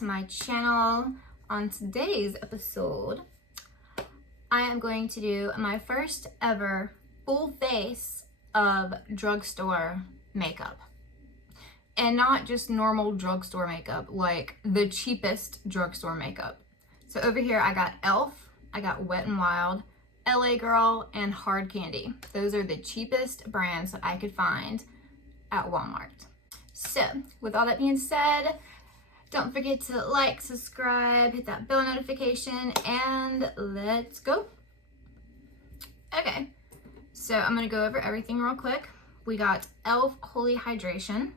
to my channel. On today's episode, I am going to do my first ever full face of drugstore makeup. And not just normal drugstore makeup, like the cheapest drugstore makeup. So over here I got e.l.f., I got Wet n Wild, LA Girl, and Hard Candy. Those are the cheapest brands that I could find at Walmart. So with all that being said, don't forget to like, subscribe, hit that bell notification, and let's go. Okay, so I'm gonna go over everything real quick. We got e.l.f. Holy Hydration.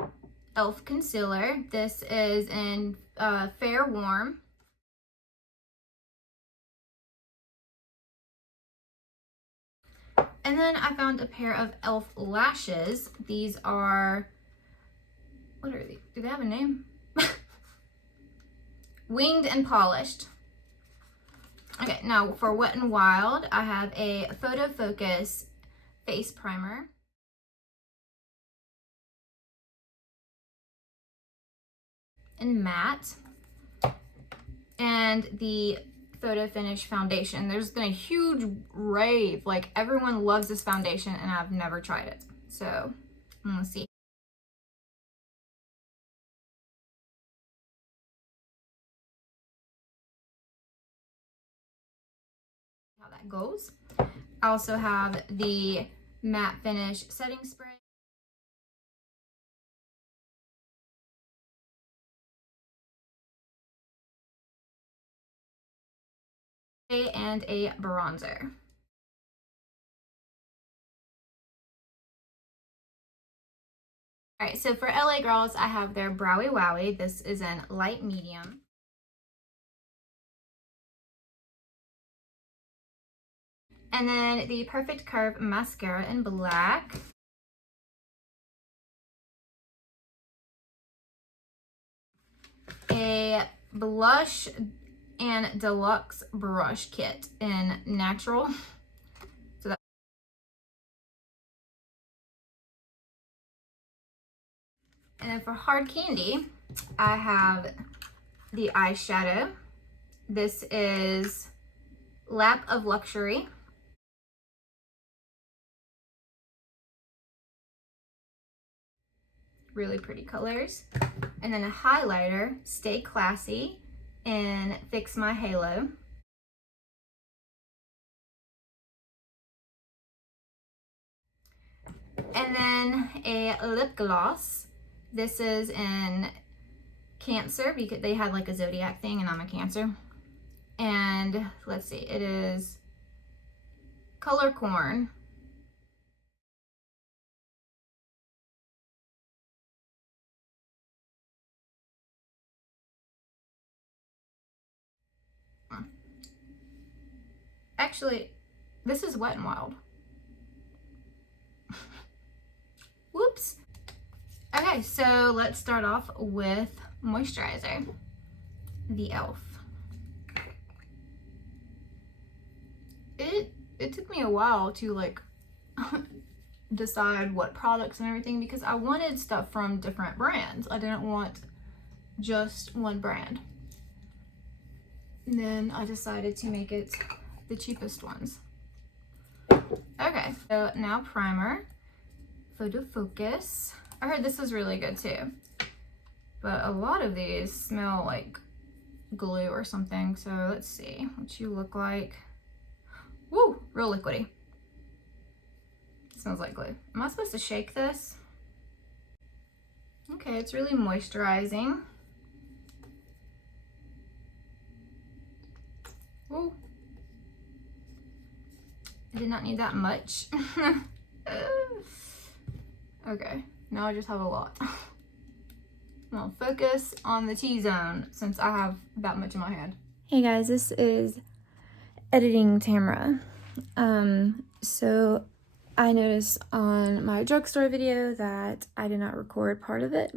e.l.f. Concealer. This is in Fair Warm. And then I found a pair of e.l.f. lashes. These are, what are these? Do they have a name? Winged and Polished. Okay, now for Wet n Wild, I have a Photo Focus face primer. And matte. And the Photo Finish foundation. There's been a huge rave, like everyone loves this foundation and I've never tried it. So let's see how that goes. I also have the Matte Finish setting spray. And a bronzer. Alright, so for LA Girls, I have their Browy Wowie. This is in light medium. And then the Perfect Curve mascara in black. A blush and deluxe brush kit in natural. So that, and then for Hard Candy, I have the eyeshadow. This is Lap of Luxury. Really pretty colors. And then a highlighter, Stay Classy, in Fix My Halo. And then a lip gloss. This is in Cancer because they had like a zodiac thing and I'm a Cancer. And let's see, it is Color Corn. Actually, this is Wet n Wild. Whoops. Okay, so let's start off with moisturizer. The e.l.f. It took me a while to like decide what products and everything because I wanted stuff from different brands. I didn't want just one brand. And then I decided to make it the cheapest ones. Okay, so now primer. Photo Focus. I heard this is really good too. But a lot of these smell like glue or something. So let's see what you look like. Woo, real liquidy. Smells like glue. Am I supposed to shake this? Okay, it's really moisturizing. Woo. I did not need that much. Okay, now I just have a lot. I'll focus on the T-zone since I have that much in my hand. Hey guys, this is editing Tamara. So I noticed on my drugstore video that I did not record part of it.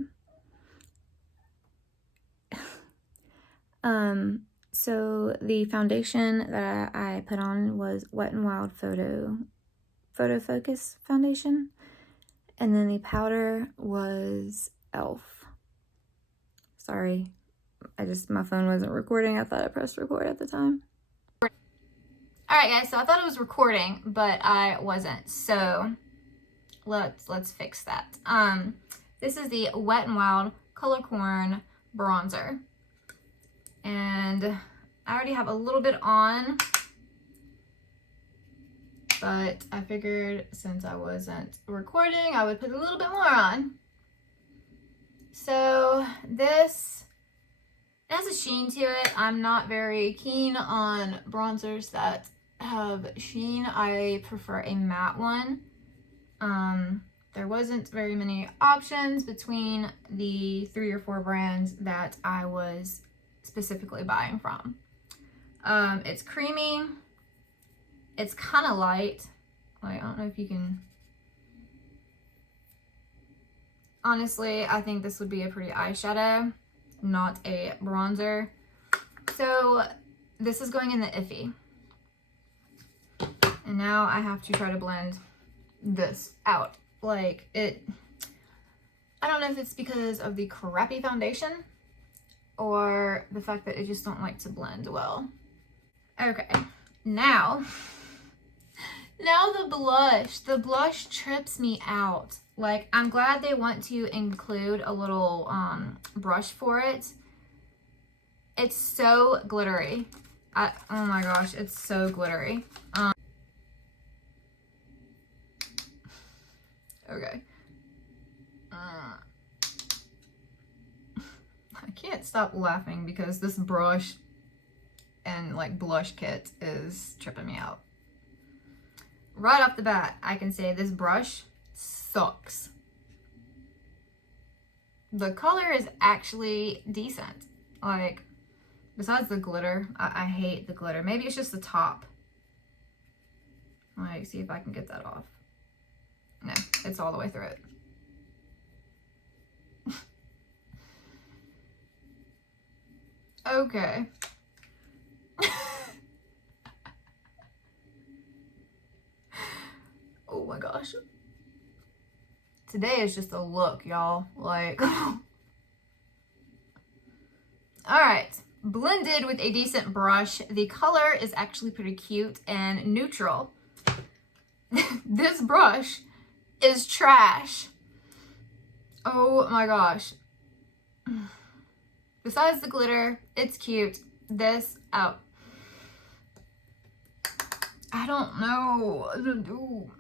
So the foundation that I put on was Wet n Wild Photo Focus foundation. And then the powder was e.l.f. Sorry, my phone wasn't recording. I thought I pressed record at the time. Alright guys, so I thought it was recording, but I wasn't. So let's fix that. This is the Wet n Wild Color Corn bronzer. And I already have a little bit on, but I figured since I wasn't recording, I would put a little bit more on. So this, it has a sheen to it. I'm not very keen on bronzers that have sheen. I prefer a matte one. There wasn't very many options between the 3 or 4 brands that I was specifically buying from. It's creamy. It's kind of light. Like, I don't know if you can... Honestly, I think this would be a pretty eyeshadow, not a bronzer. So this is going in the Iffy. And now I have to try to blend this out. Like, I don't know if it's because of the crappy foundation or the fact that I just don't like to blend well. Okay, now the blush. The blush trips me out. Like, I'm glad they want to include a little brush for it. It's so glittery. Oh my gosh, it's so glittery. Okay. I can't stop laughing because this brush and like blush kit is tripping me out. Right off the bat, I can say this brush sucks. The color is actually decent. Like, besides the glitter, I hate the glitter. Maybe it's just the top. Like, see if I can get that off. No, it's all the way through it. Okay. Oh my gosh. Today is just a look, y'all. Like, alright. Blended with a decent brush. The color is actually pretty cute and neutral. This brush is trash. Oh my gosh. Besides the glitter, it's cute. This out. I don't know what to do.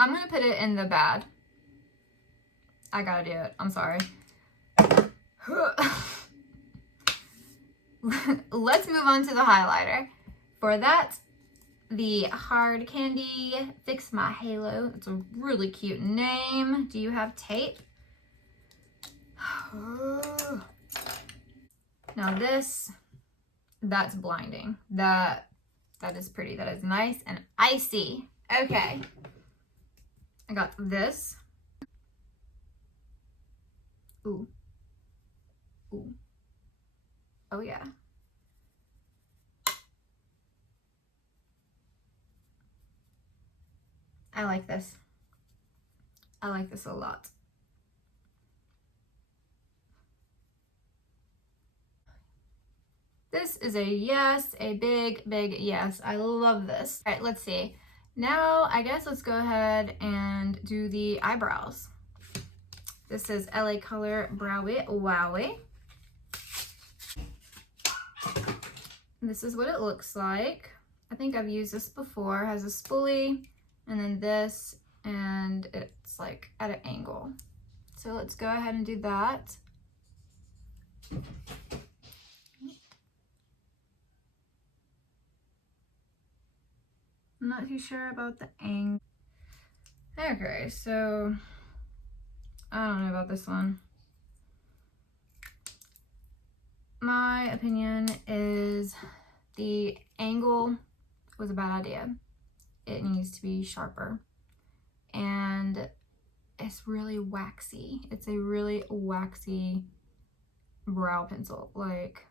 I'm gonna put it in the bad. I gotta do it. I'm sorry. Let's move on to the highlighter. For that, the Hard Candy Fix My Halo. It's a really cute name. Do you have tape? Now this, that's blinding. That is pretty. That is nice and icy. Okay. I got this. Ooh. Ooh. Oh yeah. I like this. I like this a lot. This is a yes, a big yes. I love this. All right, let's see. Now, I guess let's go ahead and do the eyebrows. This is LA Color Browie Wowie. This is what it looks like. I think I've used this before. It has a spoolie, and then this, and it's like at an angle. So let's go ahead and do that. I'm not too sure about the angle. Okay, so I don't know about this one. My opinion is the angle was a bad idea. It needs to be sharper. And it's really waxy. It's a really waxy brow pencil. Like,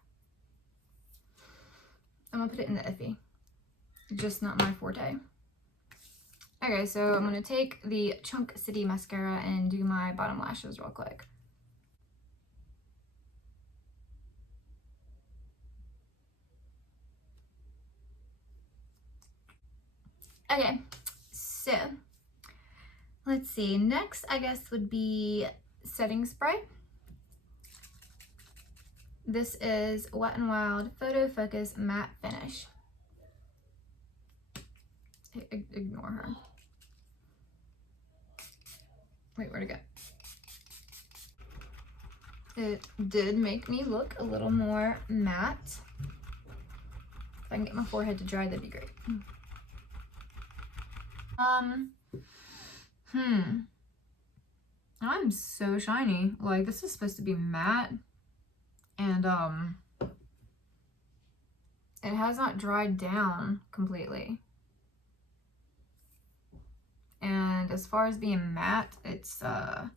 I'm gonna put it in the iffy. Just not my forte. Okay, so I'm gonna take the Chunk City mascara and do my bottom lashes real quick. Okay, so let's see. Next, I guess, would be setting spray. This is Wet n Wild Photo Focus Matte Finish. Ignore her. Wait, where'd it go? It did make me look a little more matte. If I can get my forehead to dry, that'd be great. I'm so shiny. Like, this is supposed to be matte, and it has not dried down completely. And as far as being matte, it's I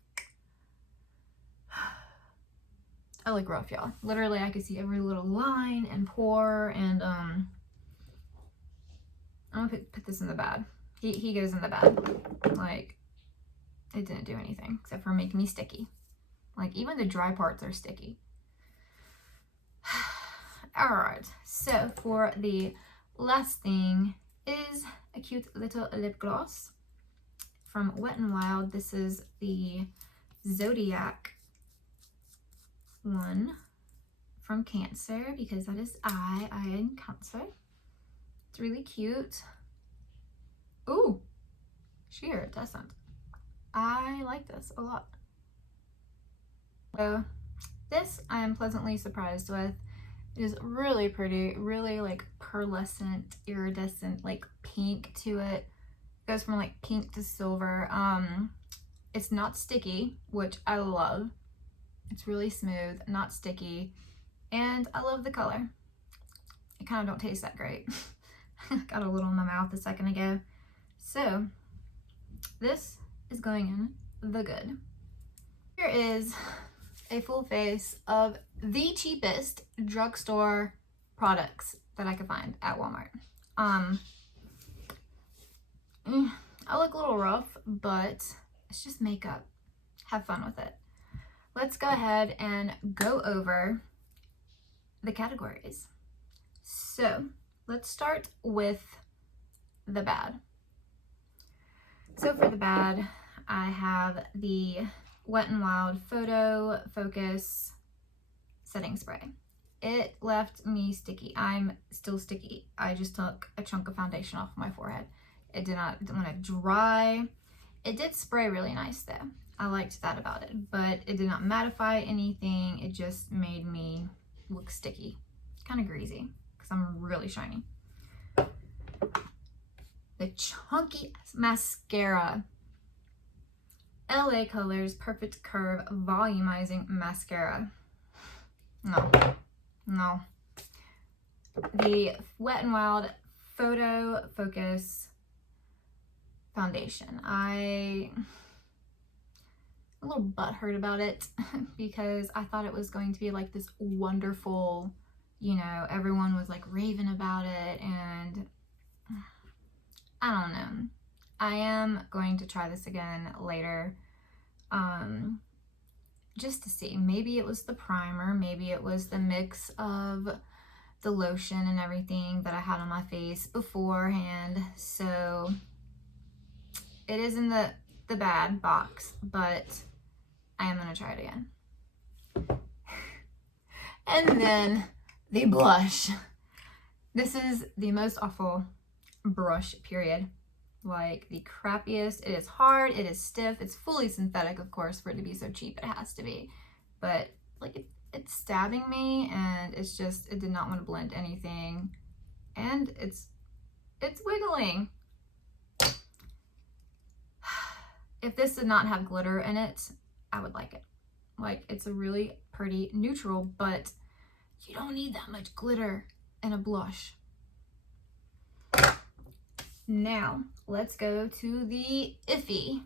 look rough, y'all. Literally, I could see every little line and pore, and I'm gonna put this in the bad. He goes in the bad. Like, it didn't do anything except for make me sticky. Like, even the dry parts are sticky. Alright, so for the last thing is a cute little lip gloss from Wet n Wild. This is the Zodiac one from Cancer, because that is I am Cancer. It's really cute. Ooh, sheer iridescent. I like this a lot. So this I am pleasantly surprised with. It is really pretty, really like pearlescent, iridescent, like pink to it. It goes from like pink to silver. It's not sticky, which I love. It's really smooth, not sticky, and I love the color. It kind of don't taste that great. Got a little in my mouth a second ago. So this is going in the good. Here is a full face of the cheapest drugstore products that I could find at Walmart. I look a little rough, but it's just makeup. Have fun with it. Let's go ahead and go over the categories. So let's start with the bad. So for the bad, I have the Wet n Wild Photo Focus Setting Spray. It left me sticky. I'm still sticky. I just took a chunk of foundation off my forehead. It didn't want to dry. It did spray really nice though. I liked that about it, but it did not mattify anything. It just made me look sticky. Kind of greasy because I'm really shiny. The Chunky Mascara. LA Colors Perfect Curve Volumizing Mascara. No. The Wet n Wild Photo Focus Foundation. I'm a little butthurt about it because I thought it was going to be like this wonderful, you know, everyone was like raving about it, and I don't know. I am going to try this again later, just to see. Maybe it was the primer, maybe it was the mix of the lotion and everything that I had on my face beforehand. So it is in the bad box, but I am gonna try it again. And then the blush. This is the most awful brush, period. Like the crappiest. It is hard, it is stiff, it's fully synthetic, of course, for it to be so cheap. It has to be, but like it's stabbing me, and it's just, it did not want to blend anything, and it's wiggling. If this did not have glitter in it, I would like it. Like, it's a really pretty neutral, but you don't need that much glitter in a blush. Now, let's go to the iffy.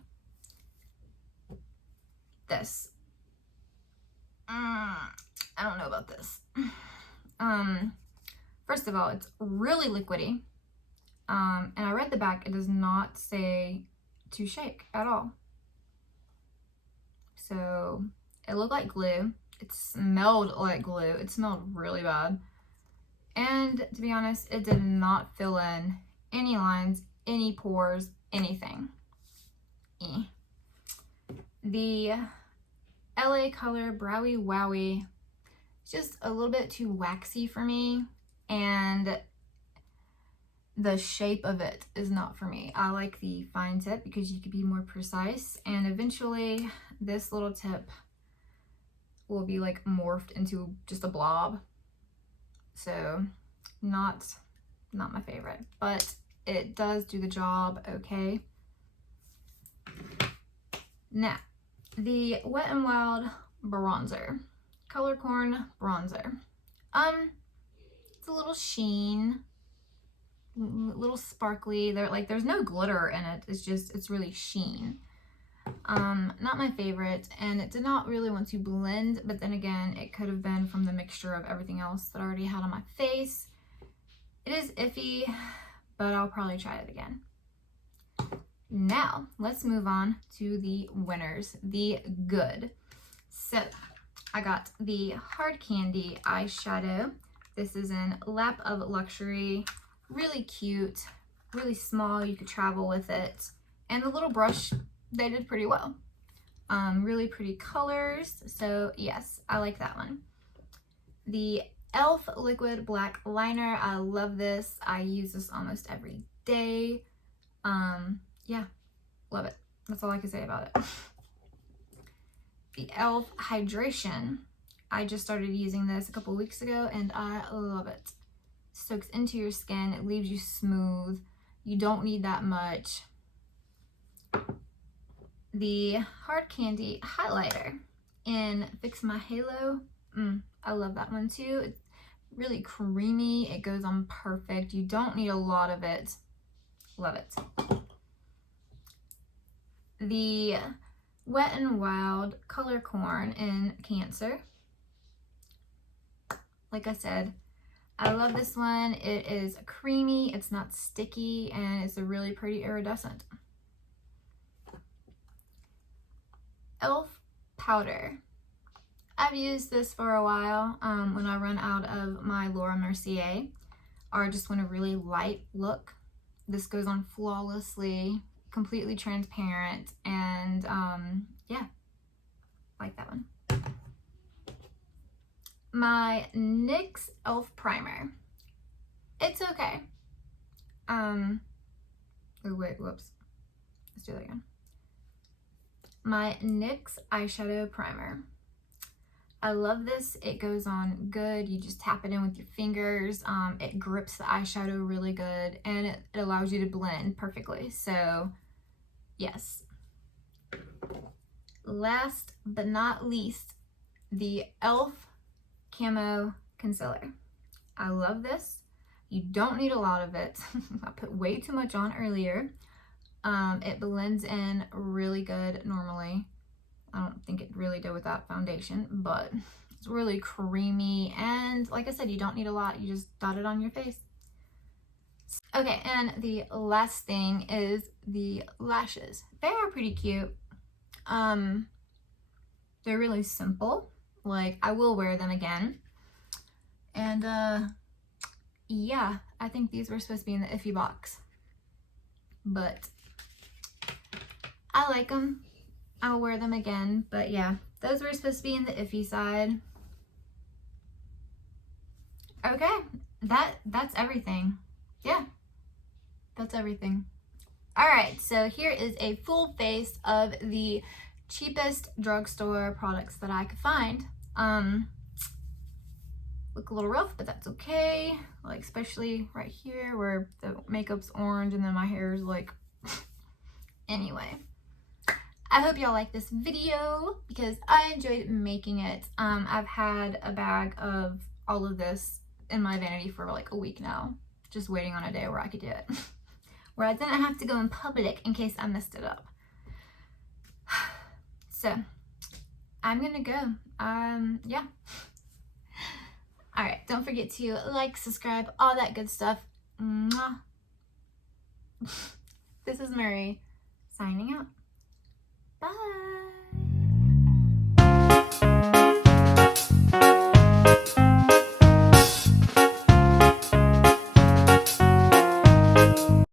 This. I don't know about this. First of all, it's really liquidy. And I read the back, it does not say to shake at all. So it looked like glue. It smelled like glue. It smelled really bad. And to be honest, it did not fill in any lines, any pores, anything. The LA Color Browy Wowie, it's just a little bit too waxy for me, and the shape of it is not for me. I like the fine tip because you could be more precise, and eventually this little tip will be like morphed into just a blob. So not my favorite, but it does do the job okay. Now, the Wet n Wild bronzer, Color Corn bronzer. It's a little sheen, a little sparkly. There's no glitter in it. It's really sheen. Not my favorite, and it did not really want to blend, but then again, it could have been from the mixture of everything else that I already had on my face. It is iffy, but I'll probably try it again. Now, let's move on to the winners, the good. So, I got the Hard Candy eyeshadow. This is in Lap of Luxury. Really cute, really small. You could travel with it. And the little brush, they did pretty well. Really pretty colors. So, yes, I like that one. The e.l.f. Liquid Black Liner. I love this. I use this almost every day. Yeah, love it. That's all I can say about it. The e.l.f. Hydration. I just started using this a couple weeks ago and I love it. Soaks into your skin. It leaves you smooth. You don't need that much. The Hard Candy Highlighter in Fix My Halo. I love that one too. It's really creamy. It goes on perfect. You don't need a lot of it. Love it. The Wet n Wild Color Corn in Cancer. Like I said, I love this one. It is creamy, it's not sticky, and it's a really pretty iridescent. e.l.f. Powder. I've used this for a while when I run out of my Laura Mercier or just want a really light look. This goes on flawlessly, completely transparent, and yeah, like that one. My NYX e.l.f. Primer. It's okay. Oh wait, whoops. Let's do that again. My NYX eyeshadow primer. I love this. It goes on good. You just tap it in with your fingers. It grips the eyeshadow really good, and it allows you to blend perfectly. So, yes. Last but not least, the e.l.f. Camo Concealer. I love this. You don't need a lot of it. I put way too much on earlier. It blends in really good normally. I don't think it really did without foundation, but it's really creamy, and like I said, you don't need a lot. You just dot it on your face. Okay, and the last thing is the lashes. They are pretty cute. They're really simple. Like, I will wear them again. And yeah, I think these were supposed to be in the iffy box, but I like them. I'll wear them again, but yeah, those were supposed to be in the iffy side. Okay, that's everything. Yeah, that's everything. All right, so here is a full face of the cheapest drugstore products that I could find. Look a little rough, but that's okay. Like, especially right here where the makeup's orange and then my hair is like, anyway. I hope y'all like this video because I enjoyed making it. I've had a bag of all of this in my vanity for like a week now, just waiting on a day where I could do it, where I didn't have to go in public in case I messed it up. So I'm gonna go. Yeah. Don't forget to like, subscribe, all that good stuff. Mwah. This is Marie signing out. Bye.